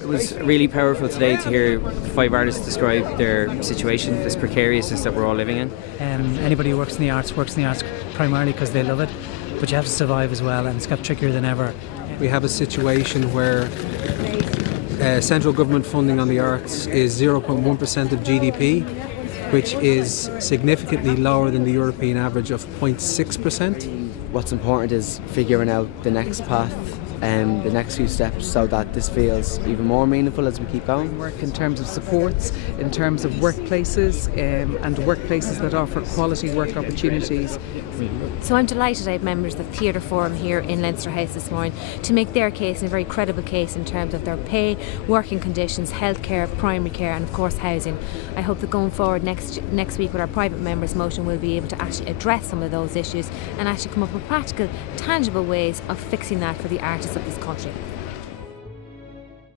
It was really powerful today to hear 5 artists describe their situation, this precariousness that we're all living in. Anybody who works in the arts primarily because they love it, but you have to survive as well, and it's got trickier than ever. We have a situation where central government funding on the arts is 0.1% of GDP, which is significantly lower than the European average of 0.6%. What's important is figuring out the next path and the next few steps so that this feels even more meaningful as we keep going. Work in terms of supports, in terms of workplaces and workplaces that offer quality work opportunities. So I'm delighted I have members of the Theatre Forum here in Leinster House this morning to make their case, and a very credible case in terms of their pay, working conditions, healthcare, primary care and of course housing. I hope that going forward next week with our private members motion we'll be able to actually address some of those issues and actually come up with practical, tangible ways of fixing that for the artists of this country.